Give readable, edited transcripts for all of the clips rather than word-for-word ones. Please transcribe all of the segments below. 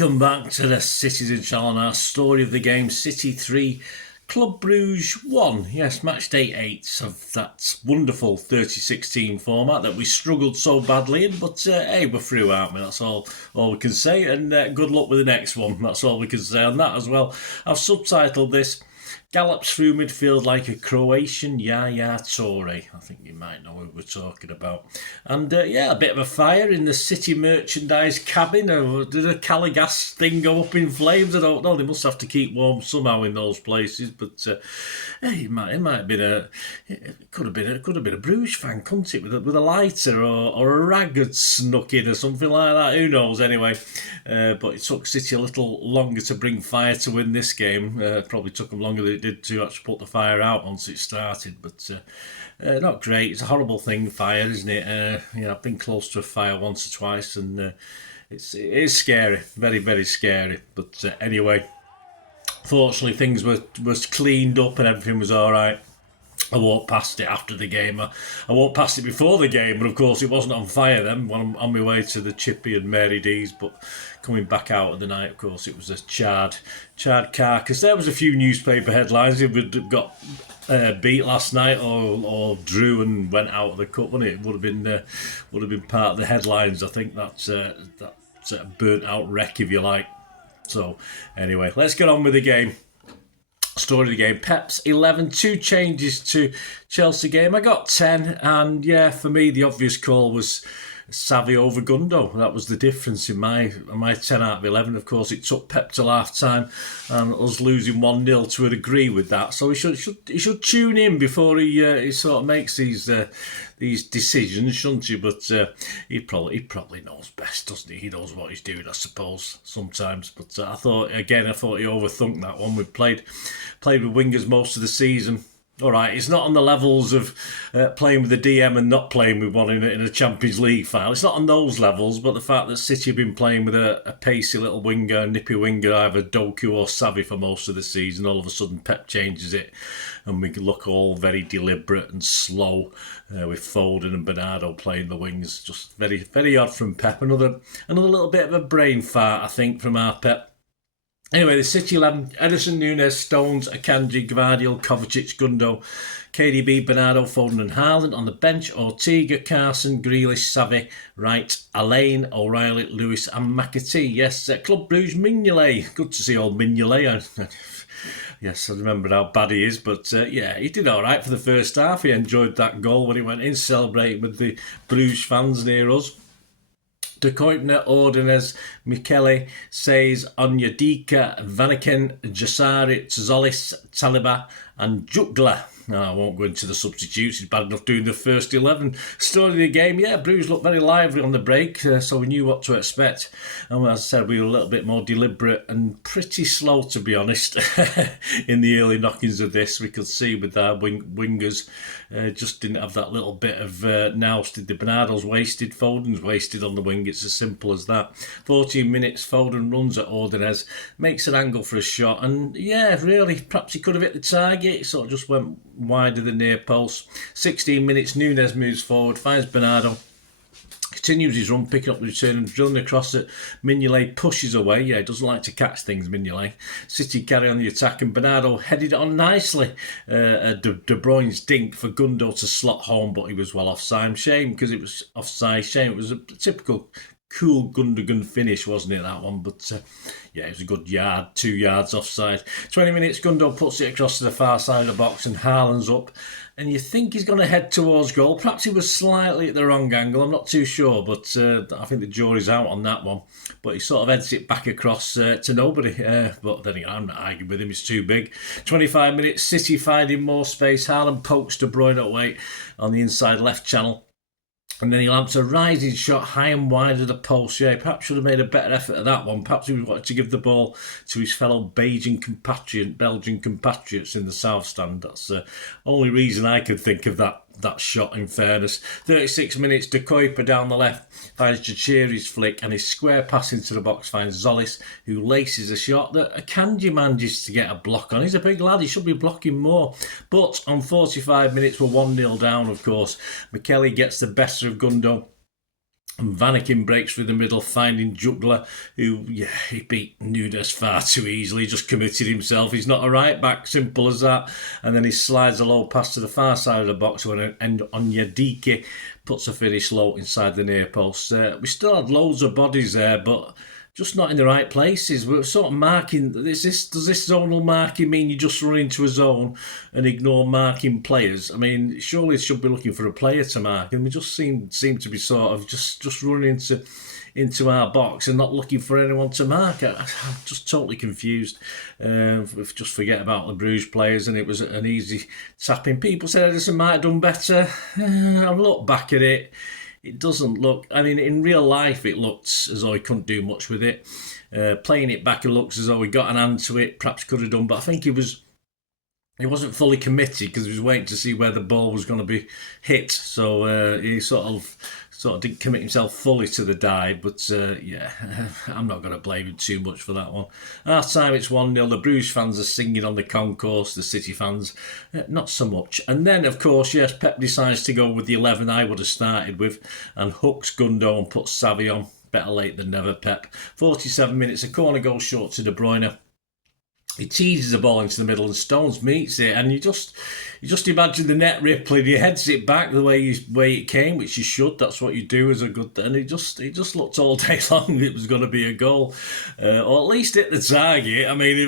Welcome back to the Citizen Channel and our story of the game. City 3, Club Brugge 1. Yes, match day 8 of that wonderful 30-16 format that we struggled so badly in. But hey, we're through, aren't we? That's all we can say. And good luck with the next one. That's all we can say on that as well. I've subtitled this Gallops through midfield like a Croatian Yaya Toure. I think you might know who we're talking about. And a bit of a fire in the City merchandise cabin. Did a Caligas thing go up in flames? I don't know. They must have to keep warm somehow in those places. But it might have been it could have been a Bruges fan, couldn't it? With a lighter or a rag had snuck in or something like that. Who knows? Anyway, but it took City a little longer to bring fire to win this game. Probably took them longer than it did to actually put the fire out once it started, but not great. It's a horrible thing, fire, isn't it? I've been close to a fire once or twice, and it is scary, very, very scary. But anyway, fortunately things was cleaned up and everything was all right. I walked past it after the game. I walked past it before the game, but of course it wasn't on fire then when I'm on my way to the Chippy and Mary D's. But coming back out of the night, of course, it was a charred carcass. There was a few newspaper headlines. It would have got beat last night or drew and went out of the cup, wouldn't it? It would have been part of the headlines. I think that's a burnt out wreck, if you like. So anyway, let's get on with the game. Story of the game. Pep's 11, 2 changes to Chelsea game. I got 10, and for me the obvious call was Savi over Gundo. That was the difference in my 10 out of 11. Of course, it took Pep till half time and us losing 1-0 to agree with that. So he should tune in before he sort of makes these decisions, shouldn't he? But he probably knows best, doesn't he? He knows what he's doing, I suppose, sometimes. But I thought he overthunk that one. We played with wingers most of the season. All right, it's not on the levels of playing with the DM and not playing with one in a Champions League final. It's not on those levels, but the fact that City have been playing with a pacey little winger, a nippy winger, either Doku or Savi for most of the season, all of a sudden Pep changes it and we look all very deliberate and slow with Foden and Bernardo playing the wings. Just very, very odd from Pep. Another little bit of a brain fart, I think, from our Pep. Anyway, the City 11, Ederson, Nunes, Stones, Akanji, Gvardiol, Kovacic, Gundo, KDB, Bernardo, Foden and Haaland. On the bench, Ortega, Carson, Grealish, Savi, Wright, Alain, O'Reilly, Lewis and McAtee. Yes, Club Brugge, Mignolet. Good to see old Mignolet. Yes, I remember how bad he is, but he did all right for the first half. He enjoyed that goal when he went in, celebrating with the Bruges fans near us. De Kuipner, Ordonez, Michele, Says, Onyedika, Vanaken, Jasaric, Zolis, Taliba and Jutgla. No, I won't go into the substitutes. He's bad enough doing the first 11. Story of the game, Bruges looked very lively on the break, so we knew what to expect. And as I said, we were a little bit more deliberate and pretty slow, to be honest, in the early knockings of this. We could see with our wingers just didn't have that little bit of nous. Did the Bernardo's wasted, Foden's wasted on the wing. It's as simple as that. 14 minutes, Foden runs at Ordonez, makes an angle for a shot, and really, perhaps he could have hit the target. It sort of just went wide of the near post. 16 minutes, Nunes moves forward, finds Bernardo, continues his run, picking up the return and drilling across it. Mignolet pushes away. He doesn't like to catch things, Mignolet. City carry on the attack and Bernardo headed it on nicely. De Bruyne's dink for Gundo to slot home, but he was well offside. Shame because it was offside. Shame it was a typical cool Gundogan finish, wasn't it, that one? But it was a good 2 yards offside. 20 minutes, Gundo puts it across to the far side of the box and Haaland's up. And you think he's going to head towards goal. Perhaps he was slightly at the wrong angle. I'm not too sure, but I think the jury's out on that one. But he sort of heads it back across to nobody. But then again, I'm not arguing with him. He's too big. 25 minutes, City finding more space. Haaland pokes De Bruyne away on the inside left channel. And then he lands a rising shot high and wide of the post. Perhaps should have made a better effort at that one. Perhaps he wanted to give the ball to his fellow Belgian compatriots in the south stand. That's the only reason I could think of that shot, in fairness. 36 minutes, De Kuipner down the left finds Jachiri's flick and his square pass into the box finds Zolis, who laces a shot that Akanji manages to get a block on. He's a big lad, he should be blocking more. But on 45 minutes, we're 1-0 down, of course. Michele gets the better of Gundo And Vanaken breaks through the middle, finding Juggler, who, he beat Nunes far too easily, just committed himself. He's not a right back, simple as that. And then he slides a low pass to the far side of the box when Onyedike puts a finish low inside the near post. We still had loads of bodies there, but just not in the right places. We're sort of marking. Does this zonal marking mean you just run into a zone and ignore marking players? I mean, surely it should be looking for a player to mark, and we just seem to be sort of just running into our box and not looking for anyone to mark. I'm just totally confused. Just forget about the Bruges players, and it was an easy tapping. People said Edison might have done better. I've looked back at it. It doesn't look... I mean, in real life, it looked as though he couldn't do much with it. Playing it back, it looks as though he got an hand to it. Perhaps could have done, but I think he wasn't fully committed because he was waiting to see where the ball was going to be hit. So he sort of didn't commit himself fully to the dive. But I'm not going to blame him too much for that one. Half time, it's 1-0. The Bruges fans are singing on the concourse. The City fans, not so much. And then, of course, yes, Pep decides to go with the 11 I would have started with, and hooks Gundo and puts Savi on. Better late than never, Pep. 47 minutes, a corner goal short to De Bruyne. He teases the ball into the middle and Stones meets it, and you just imagine the net rippling. He heads it back the way it came, which you should. That's what you do as a good. And it just looked all day long it was going to be a goal, or at least hit the target. I mean,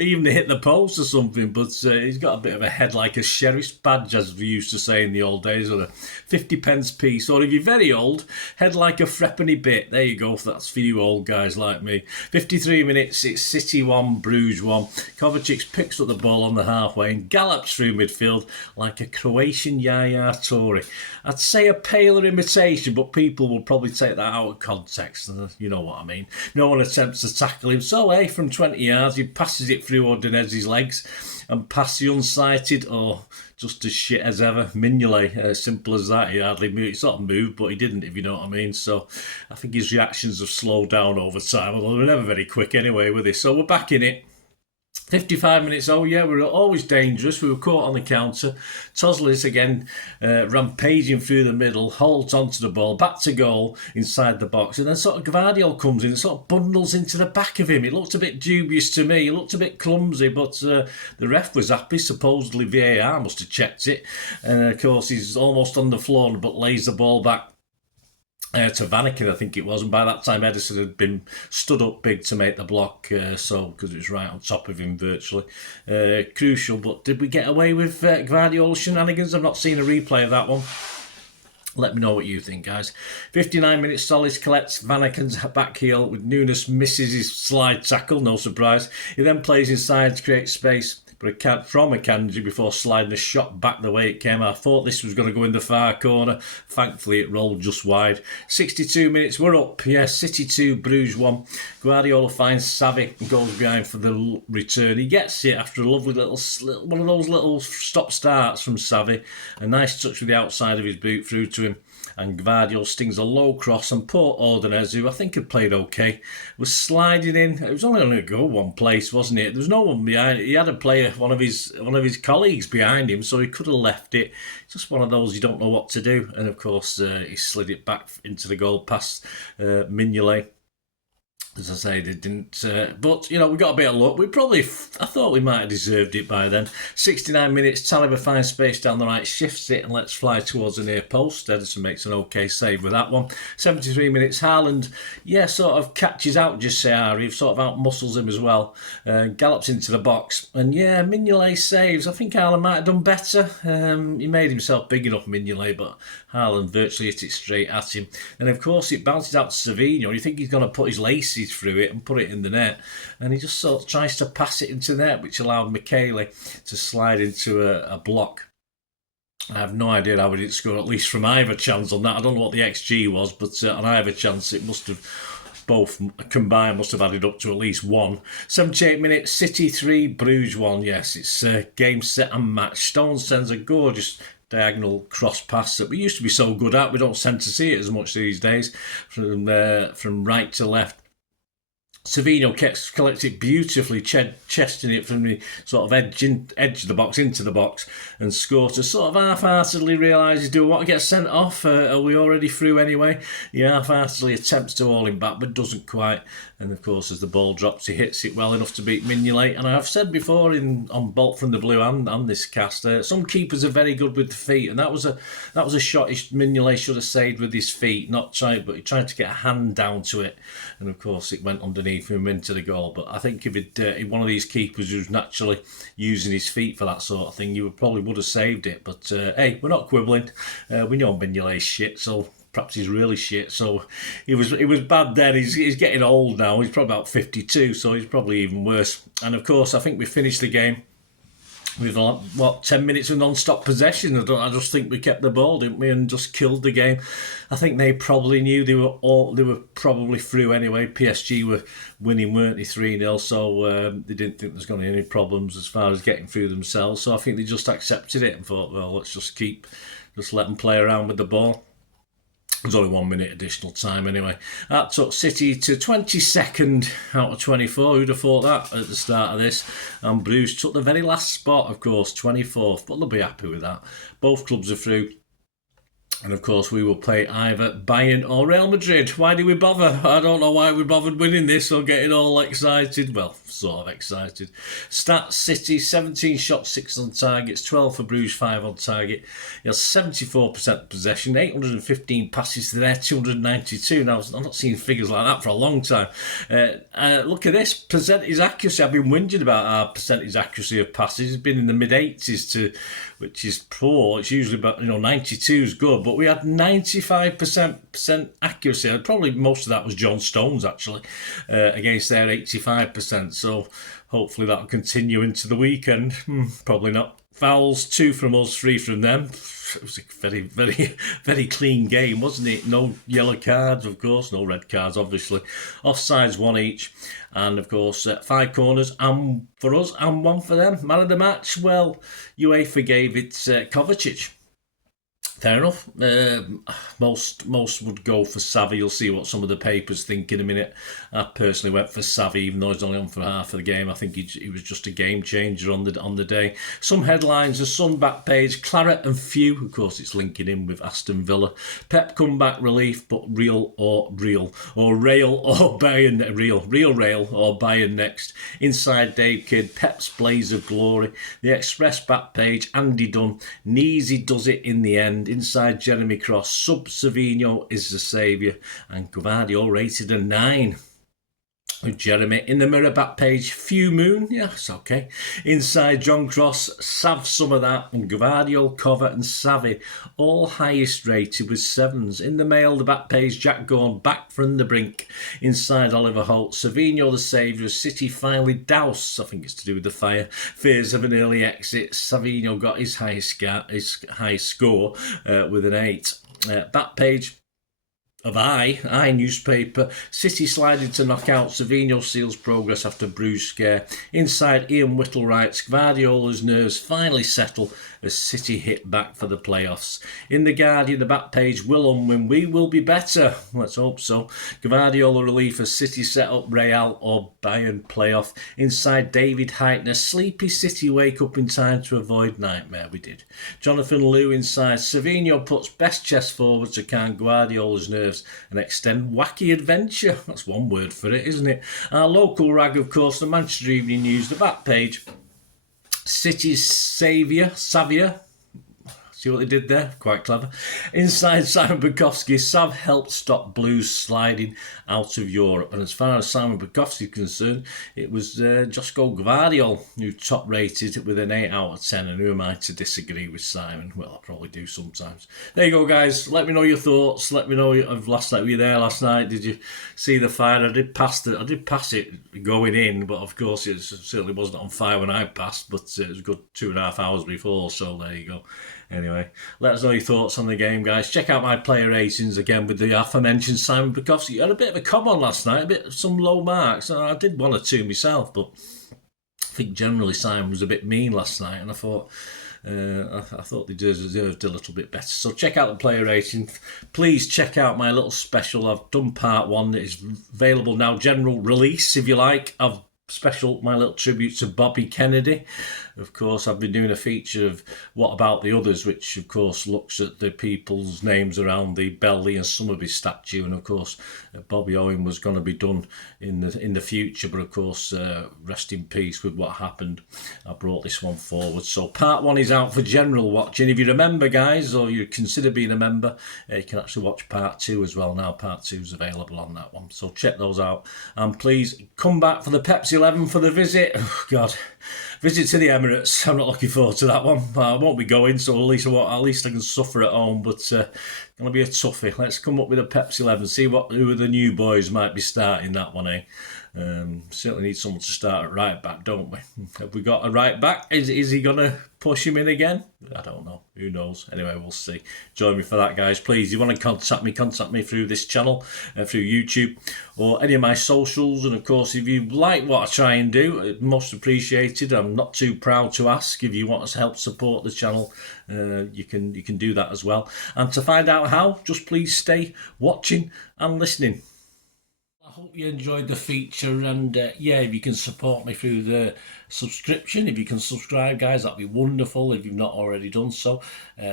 even hit the post or something. But he's got a bit of a head like a sheriff's badge, as we used to say in the old days, or a 50p piece. Or if you're very old, head like a threepenny bit. There you go. That's for you old guys like me. 53 minutes. It's City 1, Bruges 1. Kovacic picks up the ball on the halfway and gallops through midfield like a Croatian Yaya Toure. I'd say a paler imitation, but people will probably take that out of context. You know what I mean. No one attempts to tackle him. So, from 20 yards, he passes it through Ordinese's legs and past the unsighted, just as shit as ever, Mignolet. Simple as that. He hardly moved. He sort of moved, but he didn't, if you know what I mean. So I think his reactions have slowed down over time, although they're never very quick anyway with this. So we're back in it. 55 minutes, we were always dangerous. We were caught on the counter. Toslis again rampaging through the middle, holds onto the ball, back to goal inside the box. And then sort of Gvardiol comes in and sort of bundles into the back of him. It looked a bit dubious to me. It looked a bit clumsy, but the ref was happy. Supposedly VAR must have checked it. And of course, he's almost on the floor but lays the ball back to Vanaken, I think it was, and by that time Edison had been stood up big to make the block, because it was right on top of him virtually. Crucial, but did we get away with Gvardiol shenanigans? I've not seen a replay of that one. Let me know what you think, guys. 59 minutes, Solis collects Vanaken's back heel with Nunes misses his slide tackle, no surprise. He then plays inside to create space from Akanji before sliding a shot back the way it came. I thought this was going to go in the far corner. Thankfully, it rolled just wide. 62 minutes, we're up. City 2, Bruges 1. Guardiola finds Savi and goes behind for the return. He gets it after a lovely little one of those little stop-starts from Savi. A nice touch with the outside of his boot through to him. And Gvardiol stings a low cross, and poor Ordonez, who I think had played okay, was sliding in. It was only going to go one place, wasn't it? There was no one behind it. He had a player, one of his colleagues behind him, so he could have left it. Just one of those you don't know what to do. And of course, he slid it back into the goal past Mignolet. As I say, they didn't. But, we got a bit of luck. I thought we might have deserved it by then. 69 minutes, Taliba finds space down the right, shifts it and lets fly towards the near post. Edison makes an okay save with that one. 73 minutes, Haaland, sort of catches out Jassari, sort of out-muscles him as well. Gallops into the box. And Mignolet saves. I think Haaland might have done better. He made himself big enough, Mignolet, but Haaland virtually hit it straight at him. And of course, it bounces out to Savinho. You think he's going to put his laces through it and put it in the net, and he just sort of tries to pass it into the net, which allowed Michele to slide into a block. I have no idea how he didn't score, at least from either chance on that. I don't know what the XG was, but on either chance it must have, both combined must have added up to at least one. 78 minutes, City 3, Bruges 1. Yes, it's game, set and match. Stones sends a gorgeous diagonal cross pass that we used to be so good at. We don't tend to see it as much these days, from right to left. Savino collects it beautifully, chesting it from the sort of edge of the box into the box, and Scorter sort of half-heartedly realises, do I want to get sent off? Are we already through anyway? He half-heartedly attempts to haul him back, but doesn't quite. And of course, as the ball drops, he hits it well enough to beat Mignolet. And I've said before on Bolt from the Blue and this cast, some keepers are very good with the feet, and that was a shot Mignolet should have saved with his feet, but he tried to get a hand down to it, and of course it went underneath him into the goal. But I think if one of these keepers who's naturally using his feet for that sort of thing, you probably would have saved it. But hey, we're not quibbling. We know Mignolet's shit, so perhaps he's really shit. So he was bad then. He's getting old now. He's probably about 52, so he's probably even worse. And of course, I think we finished the game with 10 minutes of non-stop possession. I just think we kept the ball, didn't we, and just killed the game. I think they probably knew they were probably through anyway. PSG were winning, weren't they, 3-0, so they didn't think there's going to be any problems as far as getting through themselves. So I think they just accepted it and thought, well, let's just let them play around with the ball. There's only 1 minute additional time anyway. That took City to 22nd out of 24. Who'd have thought that at the start of this? And Bruges took the very last spot, of course, 24th. But they'll be happy with that. Both clubs are through. And of course, we will play either Bayern or Real Madrid. Why do we bother? I don't know why we bothered winning this or getting all excited. Well, sort of excited. Stats: City, 17 shots, 6 on targets, 12 for Bruges, 5 on target. He has 74% possession, 815 passes to their 292. Now, I've not seen figures like that for a long time. Look at this. Percentage accuracy. I've been whinging about our percentage accuracy of passes. It's been in the mid-80s which is poor. It's usually about 92 is good, but we had 95% accuracy. Probably most of that was John Stones actually against their 85%. So hopefully that'll continue into the weekend. Probably not. Fouls, 2 from us, 3 from them. It was a very, very, very clean game, wasn't it? No yellow cards, of course, no red cards, obviously. Offsides, 1 each. And, of course, 5 corners and for us and 1 for them. Man of the match, well, UEFA gave it Kovacic. Fair enough. Most would go for Savi. You'll see what some of the papers think in a minute. I personally went for Savi, even though he's only on for half of the game. I think he was just a game changer on the day. Some headlines: the Sun back page, Claret and Few. Of course, it's linking in with Aston Villa. Pep comeback relief, but Real or Bayern. Real Rail or Bayern next. Inside Dave Kidd, Pep's blaze of glory. The Express back page, Andy Dunn. Neasy does it in the end. Inside Jeremy Cross, sub Savinho is the saviour, and Gvardiol rated a 9. With Jeremy in the mirror back page, Few Moon, yeah, it's okay. Inside John Cross, Sav some of that, and Gvardiol, Cover and Savi, all highest rated with 7s. In the mail, the back page, Jack Gorn back from the brink. Inside Oliver Holt, Savinho the saviour, City finally douse, I think it's to do with the fears of an early exit. Savinho got his highest score with an 8. Back page of I newspaper, City sliding to knock out, Savinho seals progress after Bruges scare. Inside Ian Whittle writes, Gvardiola's nerves finally settle as City hit back for the playoffs. In the Guardian, the back page, will unwin, we will be better. Let's hope so. Gvardiol relief as City set up Real or Bayern playoff. Inside David Heitner, sleepy City wake up in time to avoid nightmare. We did. Jonathan Liu inside, Savinho puts best chest forward to calm Guardiola's nerves and extend wacky adventure. That's one word for it, isn't it? Our local rag, of course, the Manchester Evening News, the back page, City's saviour, see what they did there? Quite clever. Inside Simon Bukowski, Sav helped stop Blues sliding out of Europe. And as far as Simon Bukowski is concerned, it was Josko Gvardiol who top rated with an 8 out of 10. And who am I to disagree with Simon? Well, I probably do sometimes. There you go, guys. Let me know your thoughts. Let me know of last night. Were you there last night? Did you see the fire? I did pass it going in, but of course it certainly wasn't on fire when I passed, but it was a good 2.5 hours before, so there you go. Anyway, let us know your thoughts on the game, guys. Check out my player ratings again with the aforementioned Simon Bukowski. I had a bit of a come on last night, some low marks. I did 1 or 2 myself, but think generally Simon was a bit mean last night, and I thought they deserved a little bit better. So check out the player rating. Please check out my little special. I've done part 1. It is available now, general release if you like. I've special my little tribute to Bobby Kennedy. Of course, I've been doing a feature of What About the Others, which of course looks at the people's names around the Belly and Summerby statue, and of course Bobby Owen was going to be done in the future, but of course rest in peace with what happened. I brought this one forward. So part 1 is out for general watching. If you remember, guys, or you consider being a member, you can actually watch part 2 as well now. Part 2 is available on that one, so check those out, and please come back for the Pepsi 11 for the visit. Oh God, visit to the Emirates. I'm not looking forward to that one. I won't be going, so at least I can suffer at home. But going to be a toughie. Let's come up with a Pepsi 11. See who of the new boys might be starting that one, eh? Certainly need someone to start at right back, don't we? Have we got a right back? Is he going to push him in again? I don't know. Who knows? Anyway, we'll see. Join me for that, guys. Please, if you want to contact me through this channel, through YouTube, or any of my socials. And of course, if you like what I try and do, most appreciated. I'm not too proud to ask. If you want us to help support the channel, you can do that as well. And to find out how, just please stay watching and listening. I hope you enjoyed the feature, and yeah, if you can support me through the subscription, if you can subscribe, guys, that'd be wonderful if you've not already done so.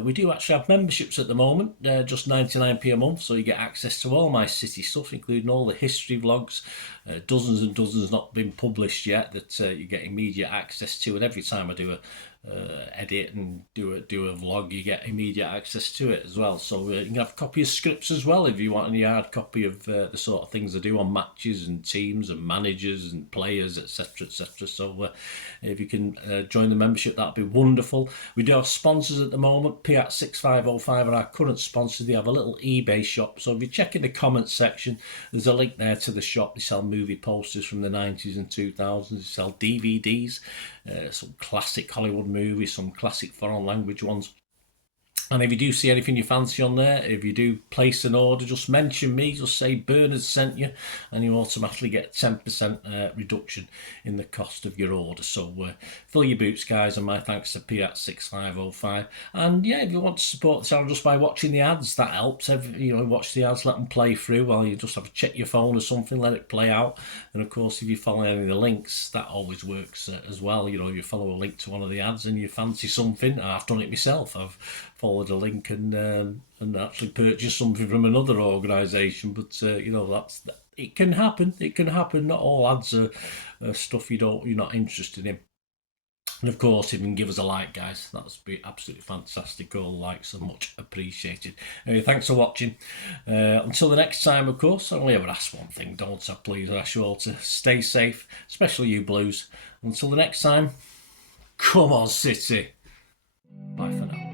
We do actually have memberships at the moment, just 99p a month, so you get access to all my City stuff, including all the history vlogs, dozens and dozens not been published yet, that you get immediate access to, and every time I do a edit and do a vlog, you get immediate access to it as well. So you can have a copy of scripts as well if you want any hard copy of the sort of things I do on matches and teams and managers and players, etc, etc. So if you can join the membership, that'd be wonderful. We do have sponsors at the moment. Piat6505 are our current sponsor. They have a little eBay shop, so if you check in the comments section, there's a link there to the shop. They sell movie posters from the 90s and 2000s. They sell DVDs, some classic Hollywood movies, some classic foreign language ones. And if you do see anything you fancy on there, if you do place an order, just mention me, just say Bernard sent you, and you automatically get 10% reduction in the cost of your order. So fill your boots, guys, and my thanks to Piat6505. And yeah, if you want to support the channel just by watching the ads, that helps. Watch the ads, let them play through while you just have to check your phone or something, let it play out. And of course, if you follow any of the links, that always works as well. You follow a link to one of the ads and you fancy something. I've done it myself. I've followed a link and actually purchase something from another organisation, but it can happen. It can happen. Not all ads are stuff you're not interested in. And of course, if you can give us a like, guys, that would be absolutely fantastic. All likes are much appreciated. Anyway, thanks for watching. Until the next time, of course, I only ever ask one thing, don't I? Please, I ask you all to stay safe, especially you Blues. Until the next time, come on, City. Bye for now.